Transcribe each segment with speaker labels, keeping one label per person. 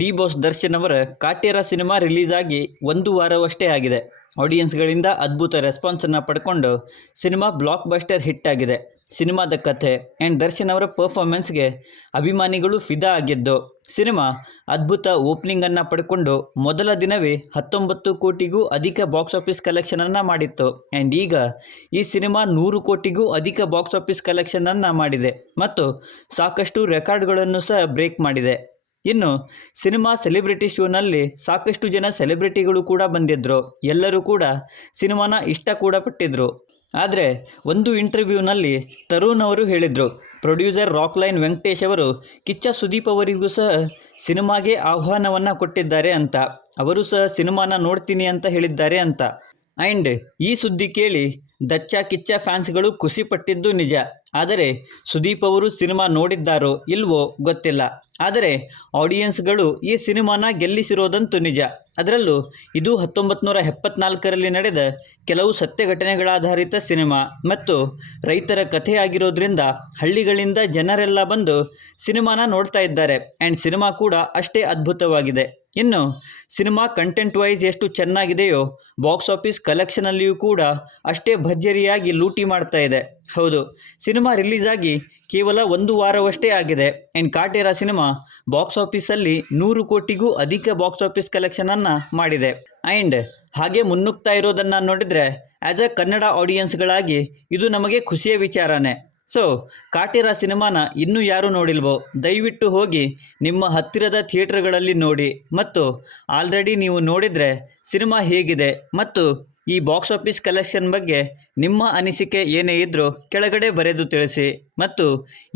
Speaker 1: D boss Darshan ಅವರ Kaatera cinema release ಆಗಿ ಒಂದು ವಾರವಷ್ಟೇ ಆಗಿದೆ. ಆಡಿಯನ್ಸ್ಗಳಿಂದ ಅದ್ಭುತ ರೆಸ್ಪಾನ್ಸನ್ನು ಪಡ್ಕೊಂಡು ಸಿನಿಮಾ ಬ್ಲಾಕ್ ಬಸ್ಟರ್ ಹಿಟ್ ಆಗಿದೆ. ಸಿನಿಮಾದ ಕಥೆ ಆ್ಯಂಡ್ ದರ್ಶನ್ ಅವರ ಪರ್ಫಾರ್ಮೆನ್ಸ್ಗೆ ಅಭಿಮಾನಿಗಳು ಫಿದಾ ಆಗಿದ್ದು, ಸಿನಿಮಾ ಅದ್ಭುತ ಓಪನಿಂಗನ್ನು ಪಡ್ಕೊಂಡು ಮೊದಲ ದಿನವೇ ಹತ್ತೊಂಬತ್ತು ಕೋಟಿಗೂ ಅಧಿಕ ಬಾಕ್ಸ್ ಆಫೀಸ್ ಕಲೆಕ್ಷನನ್ನು ಮಾಡಿತ್ತು. ಆ್ಯಂಡ್ ಈಗ ಈ ಸಿನಿಮಾ ನೂರು ಕೋಟಿಗೂ ಅಧಿಕ ಬಾಕ್ಸ್ ಆಫೀಸ್ ಕಲೆಕ್ಷನನ್ನು ಮಾಡಿದೆ ಮತ್ತು ಸಾಕಷ್ಟು ರೆಕಾರ್ಡ್ಗಳನ್ನು ಸಹ ಬ್ರೇಕ್ ಮಾಡಿದೆ. ಇನ್ನು, ಸಿನಿಮಾ ಸೆಲೆಬ್ರಿಟಿ ಶೋನಲ್ಲಿ ಸಾಕಷ್ಟು ಜನ ಸೆಲೆಬ್ರಿಟಿಗಳು ಕೂಡ ಬಂದಿದ್ದರು ಎಲ್ಲರೂ ಕೂಡ ಸಿನಿಮಾನ ಇಷ್ಟ ಕೂಡ ಪಟ್ಟಿದ್ದರು ಆದರೆ, ಒಂದು ಇಂಟರ್ವ್ಯೂನಲ್ಲಿ ತರುಣ್ ಅವರು ಹೇಳಿದರು, ಪ್ರೊಡ್ಯೂಸರ್ ರಾಕ್ ಲೈನ್ ವೆಂಕಟೇಶ್ ಅವರು ಕಿಚ್ಚ ಸುದೀಪ್ ಅವರಿಗೂ ಸಹ ಸಿನಿಮಾಗೆ ಆಹ್ವಾನವನ್ನು ಕೊಟ್ಟಿದ್ದಾರೆ ಅಂತ. ಅವರು ಸಹ ಸಿನಿಮಾನ ನೋಡ್ತೀನಿ ಅಂತ ಹೇಳಿದ್ದಾರೆ ಅಂತ. ಆ್ಯಂಡ್ ಈ ಸುದ್ದಿ ಕೇಳಿ ದಚ್ಚ ಕಿಚ್ಚ ಫ್ಯಾನ್ಸ್ಗಳು ಖುಷಿಪಟ್ಟಿದ್ದು ನಿಜ. ಆದರೆ ಸುದೀಪ್ ಅವರು ಸಿನಿಮಾ ನೋಡಿದ್ದಾರೋ ಇಲ್ವೋ ಗೊತ್ತಿಲ್ಲ. ಆದರೆ ಆಡಿಯನ್ಸ್ಗಳು ಈ ಸಿನಿಮಾನ ಗೆಲ್ಲಿಸಿರೋದಂತೂ ನಿಜ. ಅದರಲ್ಲೂ ಇದು ಹತ್ತೊಂಬತ್ತು ನೂರ ಎಪ್ಪತ್ನಾಲ್ಕರಲ್ಲಿ ನಡೆದ ಕೆಲವು ಸತ್ಯ ಘಟನೆಗಳಾಧಾರಿತ ಸಿನಿಮಾ ಮತ್ತು ರೈತರ ಕಥೆಯಾಗಿರೋದ್ರಿಂದ ಹಳ್ಳಿಗಳಿಂದ ಜನರೆಲ್ಲ ಬಂದು ಸಿನಿಮಾನ ನೋಡ್ತಾ ಇದ್ದಾರೆ. ಆ್ಯಂಡ್ ಸಿನಿಮಾ ಕೂಡ ಅಷ್ಟೇ ಅದ್ಭುತವಾಗಿದೆ. ಇನ್ನು ಸಿನಿಮಾ ಕಂಟೆಂಟ್ ವೈಸ್ ಎಷ್ಟು ಚೆನ್ನಾಗಿದೆಯೋ ಬಾಕ್ಸ್ ಆಫೀಸ್ ಕಲೆಕ್ಷನಲ್ಲಿಯೂ ಕೂಡ ಅಷ್ಟೇ ಭರ್ಜರಿಯಾಗಿ ಲೂಟಿ ಮಾಡ್ತಾ ಇದೆ. ಹೌದು, ಸಿನಿಮಾ ರಿಲೀಸ್ ಆಗಿ ಕೇವಲ ಒಂದು ವಾರವಷ್ಟೇ ಆಗಿದೆ. ಆ್ಯಂಡ್ ಕಾಟೇರ ಸಿನಿಮಾ ಬಾಕ್ಸ್ ಆಫೀಸಲ್ಲಿ ನೂರು ಕೋಟಿಗೂ ಅಧಿಕ ಬಾಕ್ಸ್ ಆಫೀಸ್ ಕಲೆಕ್ಷನನ್ನು ಮಾಡಿದೆ. ಆ್ಯಂಡ್ ಹಾಗೆ ಮುನ್ನುಗ್ತಾ ಇರೋದನ್ನು ನೋಡಿದರೆ ಆ್ಯಸ್ ಅ ಕನ್ನಡ ಆಡಿಯನ್ಸ್ಗಳಾಗಿ ಇದು ನಮಗೆ ಖುಷಿಯ ವಿಚಾರನೇ. ಸೊ, ಕಾಟೇರ ಸಿನಿಮಾನ ಇನ್ನೂ ಯಾರು ನೋಡಿಲ್ವೋ, ದಯವಿಟ್ಟು ಹೋಗಿ ನಿಮ್ಮ ಹತ್ತಿರದ ಥಿಯೇಟರ್ಗಳಲ್ಲಿ ನೋಡಿ. ಮತ್ತು ಆಲ್ರೆಡಿ ನೀವು ನೋಡಿದರೆ ಸಿನಿಮಾ ಹೇಗಿದೆ ಮತ್ತು ಈ ಬಾಕ್ಸ್ ಆಫೀಸ್ ಕಲೆಕ್ಷನ್ ಬಗ್ಗೆ ನಿಮ್ಮ ಅನಿಸಿಕೆ ಏನೇ ಇದ್ದರೂ ಕೆಳಗಡೆ ಬರೆದು ತಿಳಿಸಿ. ಮತ್ತು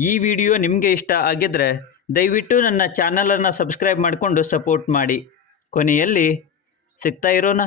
Speaker 1: ಈ ವಿಡಿಯೋ ನಿಮಗೆ ಇಷ್ಟ ಆಗಿದ್ದರೆ ದಯವಿಟ್ಟು ನನ್ನ ಚಾನಲನ್ನು ಸಬ್ಸ್ಕ್ರೈಬ್ ಮಾಡಿಕೊಂಡು ಸಪೋರ್ಟ್ ಮಾಡಿ. ಕೊನೆಯಲ್ಲಿ ಸಿಗ್ತಾ ಇರೋಣ